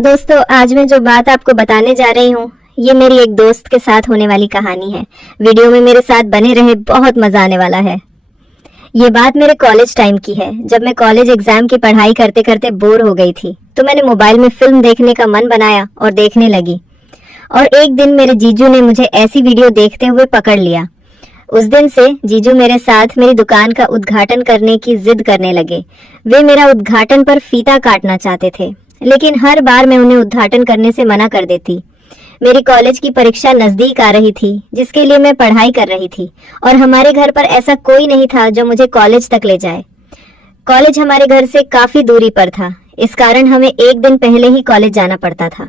दोस्तों, आज मैं जो बात आपको बताने जा रही हूँ ये मेरी एक दोस्त के साथ होने वाली कहानी है। वीडियो में मेरे साथ बने रहे, बहुत मजा आने वाला है। ये बात मेरे कॉलेज टाइम की है। जब मैं कॉलेज एग्जाम की पढ़ाई करते करते बोर हो गई थी तो मैंने मोबाइल में फिल्म देखने का मन बनाया और देखने लगी। और एक दिन मेरे जीजू ने मुझे ऐसी वीडियो देखते हुए पकड़ लिया। उस दिन से जीजू मेरे साथ मेरी दुकान का उद्घाटन करने की जिद करने लगे। वे मेरा उद्घाटन पर फीता काटना चाहते थे, लेकिन हर बार मैं उन्हें उद्घाटन करने से मना कर देती। मेरी कॉलेज की परीक्षा नजदीक आ रही थी, जिसके लिए मैं पढ़ाई कर रही थी, और हमारे घर पर ऐसा कोई नहीं था जो मुझे कॉलेज तक ले जाए। कॉलेज हमारे घर से काफी दूरी पर था, इस कारण हमें एक दिन पहले ही कॉलेज जाना पड़ता था।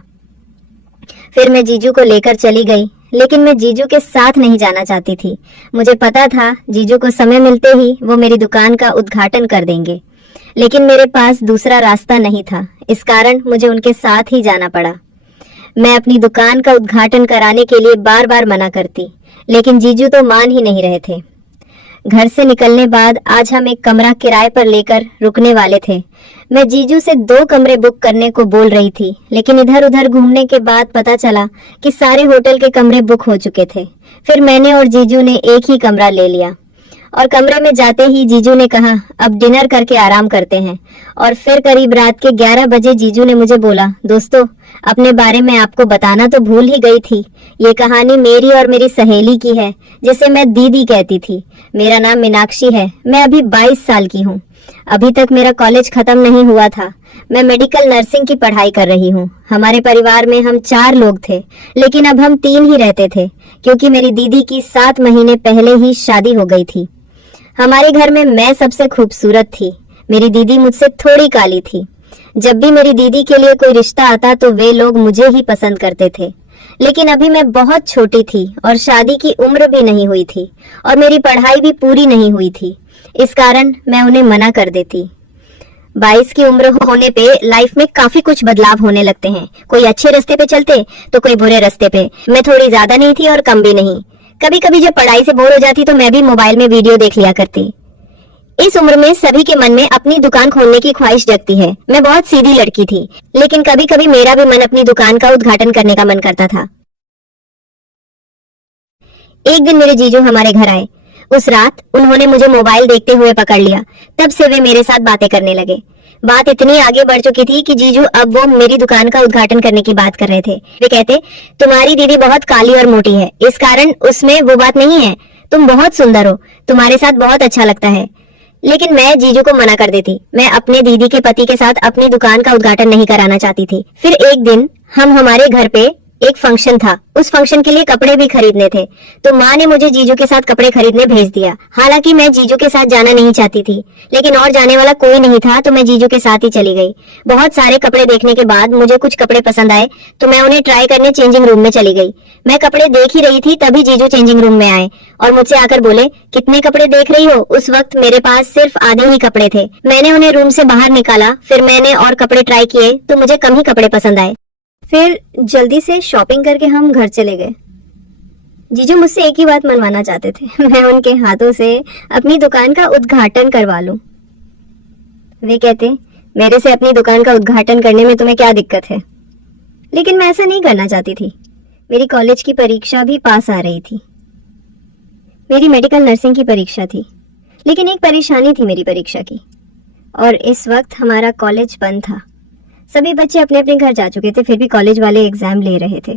फिर मैं जीजू को लेकर चली गई, लेकिन मैं जीजू के साथ नहीं जाना चाहती थी। मुझे पता था जीजू को समय मिलते ही वो मेरी दुकान का उद्घाटन कर देंगे, लेकिन मेरे पास दूसरा रास्ता नहीं था। इस कारण मुझे उनके साथ ही जाना पड़ा। मैं अपनी दुकान का उद्घाटन कराने के लिए बार बार मना करती, लेकिन जीजू तो मान ही नहीं रहे थे। घर से निकलने बाद आज हम एक कमरा किराए पर लेकर रुकने वाले थे। मैं जीजू से 2 कमरे बुक करने को बोल रही थी, लेकिन इधर उधर घूमने के बाद पता चला कि सारे होटल के कमरे बुक हो चुके थे। फिर मैंने और जीजू ने एक ही कमरा ले लिया, और कमरे में जाते ही जीजू ने कहा, अब डिनर करके आराम करते हैं। और फिर करीब रात के 11 बजे जीजू ने मुझे बोला, दोस्तों, अपने बारे में आपको बताना तो भूल ही गई थी। ये कहानी मेरी और मेरी सहेली की है, जिसे मैं दीदी कहती थी। मेरा नाम मीनाक्षी है। मैं अभी 22 साल की हूँ। अभी तक मेरा कॉलेज खत्म नहीं हुआ था। मैं मेडिकल नर्सिंग की पढ़ाई कर रही हूँ। हमारे परिवार में हम 4 लोग थे, लेकिन अब हम 3 ही रहते थे, क्योंकि मेरी दीदी की 7 महीने पहले ही शादी हो गई थी। हमारे घर में मैं सबसे खूबसूरत थी। मेरी दीदी मुझसे थोड़ी काली थी। जब भी मेरी दीदी के लिए कोई रिश्ता आता तो वे लोग मुझे ही पसंद करते थे, लेकिन अभी मैं बहुत छोटी थी और शादी की उम्र भी नहीं हुई थी, और मेरी पढ़ाई भी पूरी नहीं हुई थी। इस कारण मैं उन्हें मना कर देती। 22 की उम्र होने पे लाइफ में काफी कुछ बदलाव होने लगते हैं। कोई अच्छे रास्ते पे चलते तो कोई बुरे रास्ते पे। मैं थोड़ी ज्यादा नहीं थी और कम भी नहीं। कभी कभी जब पढ़ाई से बोर हो जाती तो मैं भी मोबाइल में वीडियो देख लिया करती। इस उम्र में सभी के मन में अपनी दुकान खोलने की ख्वाहिश जगती है। मैं बहुत सीधी लड़की थी, लेकिन कभी कभी मेरा भी मन अपनी दुकान का उद्घाटन करने का मन करता था। एक दिन मेरे जीजू हमारे घर आए। उस रात उन्होंने मुझे मोबाइल देखते हुए पकड़ लिया। तब से वे मेरे साथ बातें करने लगे। बात इतनी आगे बढ़ चुकी थी कि जीजू अब वो मेरी दुकान का उद्घाटन करने की बात कर रहे थे। वे कहते, तुम्हारी दीदी बहुत काली और मोटी है, इस कारण उसमें वो बात नहीं है। तुम बहुत सुंदर हो, तुम्हारे साथ बहुत अच्छा लगता है। लेकिन मैं जीजू को मना कर देती। मैं अपने दीदी के पति के साथ अपनी दुकान का उद्घाटन नहीं कराना चाहती थी। फिर एक दिन हमारे घर पे एक फंक्शन था। उस फंक्शन के लिए कपड़े भी खरीदने थे, तो माँ ने मुझे जीजू के साथ कपड़े खरीदने भेज दिया। हालांकि मैं जीजू के साथ जाना नहीं चाहती थी, लेकिन और जाने वाला कोई नहीं था, तो मैं जीजू के साथ ही चली गई। बहुत सारे कपड़े देखने के बाद मुझे कुछ कपड़े पसंद आए, तो मैं उन्हें ट्राई करने चेंजिंग रूम में चली गई। मैं कपड़े देख ही रही थी, तभी जीजू चेंजिंग रूम में आए और मुझसे आकर बोले, कितने कपड़े देख रही हो? उस वक्त मेरे पास सिर्फ आधे ही कपड़े थे। मैंने उन्हें रूम से बाहर निकाला। फिर मैंने और कपड़े ट्राई किए तो मुझे कम ही कपड़े पसंद आए। फिर जल्दी से शॉपिंग करके हम घर चले गए। जीजू मुझसे एक ही बात मनवाना चाहते थे, मैं उनके हाथों से अपनी दुकान का उद्घाटन करवा लूं। वे कहते, मेरे से अपनी दुकान का उद्घाटन करने में तुम्हें क्या दिक्कत है? लेकिन मैं ऐसा नहीं करना चाहती थी। मेरी कॉलेज की परीक्षा भी पास आ रही थी। मेरी मेडिकल नर्सिंग की परीक्षा थी, लेकिन एक परेशानी थी मेरी परीक्षा की, और इस वक्त हमारा कॉलेज बंद था। सभी बच्चे अपने अपने घर जा चुके थे, फिर भी कॉलेज वाले एग्जाम ले रहे थे।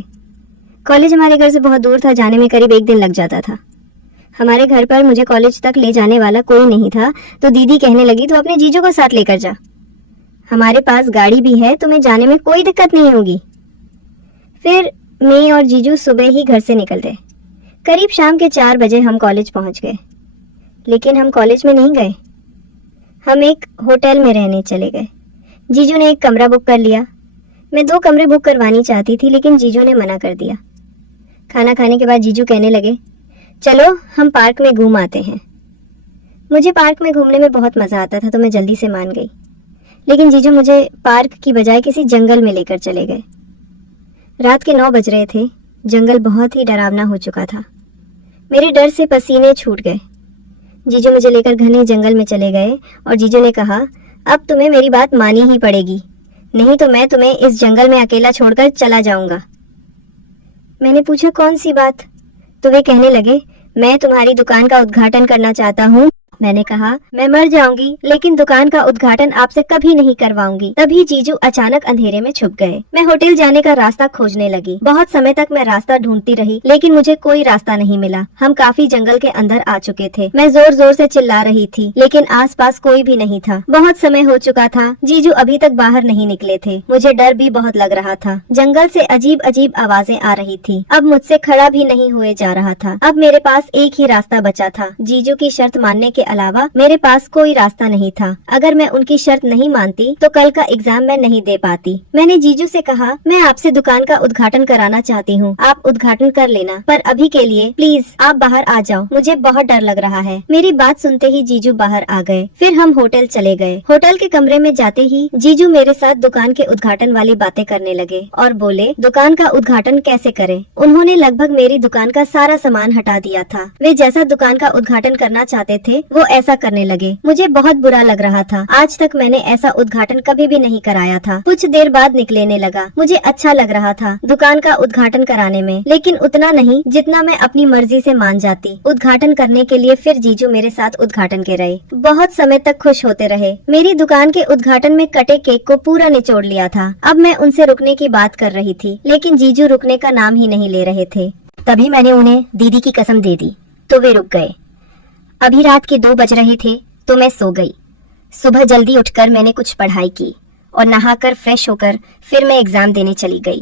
कॉलेज हमारे घर से बहुत दूर था, जाने में करीब 1 दिन लग जाता था। हमारे घर पर मुझे कॉलेज तक ले जाने वाला कोई नहीं था, तो दीदी कहने लगी, तो अपने जीजू को साथ लेकर जा, हमारे पास गाड़ी भी है, तुम्हें जाने में कोई दिक्कत नहीं होगी। फिर मैं और जीजू सुबह ही घर से निकलते। करीब शाम के 4 बजे हम कॉलेज पहुंच गए, लेकिन हम कॉलेज में नहीं गए। हम एक होटल में रहने चले गए। जीजू ने एक कमरा बुक कर लिया। मैं 2 कमरे बुक करवानी चाहती थी, लेकिन जीजू ने मना कर दिया। खाना खाने के बाद जीजू कहने लगे, चलो हम पार्क में घूम आते हैं। मुझे पार्क में घूमने में बहुत मजा आता था, तो मैं जल्दी से मान गई। लेकिन जीजू मुझे पार्क की बजाय किसी जंगल में लेकर चले गए। रात के 9 बज रहे थे। जंगल बहुत ही डरावना हो चुका था। मेरे डर से पसीने छूट गए। जीजू मुझे लेकर घने जंगल में चले गए और जीजू ने कहा, अब तुम्हें मेरी बात मानी ही पड़ेगी। नहीं तो मैं तुम्हें इस जंगल में अकेला छोड़कर चला जाऊंगा। मैंने पूछा कौन सी बात? तो वे कहने लगे, मैं तुम्हारी दुकान का उद्घाटन करना चाहता हूँ। मैंने कहा, मैं मर जाऊंगी लेकिन दुकान का उद्घाटन आपसे कभी नहीं करवाऊंगी। तभी जीजू अचानक अंधेरे में छुप गए। मैं होटल जाने का रास्ता खोजने लगी। बहुत समय तक मैं रास्ता ढूंढती रही लेकिन मुझे कोई रास्ता नहीं मिला। हम काफी जंगल के अंदर आ चुके थे। मैं जोर जोर से चिल्ला रही थी लेकिन आसपास कोई भी नहीं था। बहुत समय हो चुका था। जीजू अभी तक बाहर नहीं निकले थे। मुझे डर भी बहुत लग रहा था। जंगल से अजीब अजीब आवाजें आ रही थी। अब मुझसे खड़ा भी नहीं हुए जा रहा था। अब मेरे पास एक ही रास्ता बचा था। जीजू की शर्त मानने के अलावा मेरे पास कोई रास्ता नहीं था। अगर मैं उनकी शर्त नहीं मानती तो कल का एग्जाम मैं नहीं दे पाती। मैंने जीजू से कहा, मैं आपसे दुकान का उद्घाटन कराना चाहती हूँ, आप उद्घाटन कर लेना, पर अभी के लिए प्लीज आप बाहर आ जाओ, मुझे बहुत डर लग रहा है। मेरी बात सुनते ही जीजू बाहर आ गए। फिर हम होटल चले गए। होटल के कमरे में जाते ही जीजू मेरे साथ दुकान के उद्घाटन वाली बातें करने लगे और बोले, दुकान का उद्घाटन कैसे करें। उन्होंने लगभग मेरी दुकान का सारा सामान हटा दिया था। वे जैसा दुकान का उद्घाटन करना चाहते थे वो ऐसा करने लगे। मुझे बहुत बुरा लग रहा था। आज तक मैंने ऐसा उद्घाटन कभी भी नहीं कराया था। कुछ देर बाद निकलने लगा। मुझे अच्छा लग रहा था दुकान का उद्घाटन कराने में, लेकिन उतना नहीं जितना मैं अपनी मर्जी से मान जाती। उद्घाटन करने के लिए फिर जीजू मेरे साथ उद्घाटन के रहे। बहुत समय तक खुश होते रहे। मेरी दुकान के उद्घाटन में कटे केक को पूरा निचोड़ लिया था। अब मैं उनसे रुकने की बात कर रही थी लेकिन जीजू रुकने का नाम ही नहीं ले रहे थे। तभी मैंने उन्हें दीदी की कसम दे दी तो वे रुक गए। अभी रात के 2 बज रहे थे तो मैं सो गई। सुबह जल्दी उठकर मैंने कुछ पढ़ाई की और नहाकर फ्रेश होकर फिर मैं एग्जाम देने चली गई।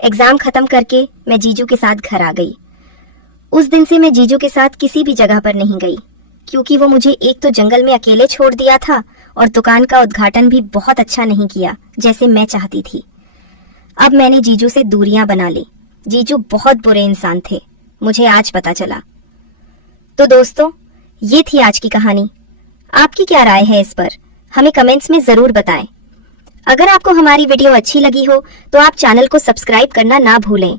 एग्जाम खत्म करके मैं जीजू के साथ घर आ गई। उस दिन से मैं जीजू के साथ किसी भी जगह पर नहीं गई क्योंकि वो मुझे एक तो जंगल में अकेले छोड़ दिया था और दुकान का उद्घाटन भी बहुत अच्छा नहीं किया जैसे मैं चाहती थी। अब मैंने जीजू से दूरियां बना ली। जीजू बहुत बुरे इंसान थे, मुझे आज पता चला। तो दोस्तों, ये थी आज की कहानी। आपकी क्या राय है इस पर, हमें कमेंट्स में जरूर बताएं। अगर आपको हमारी वीडियो अच्छी लगी हो तो आप चैनल को सब्सक्राइब करना ना भूलें।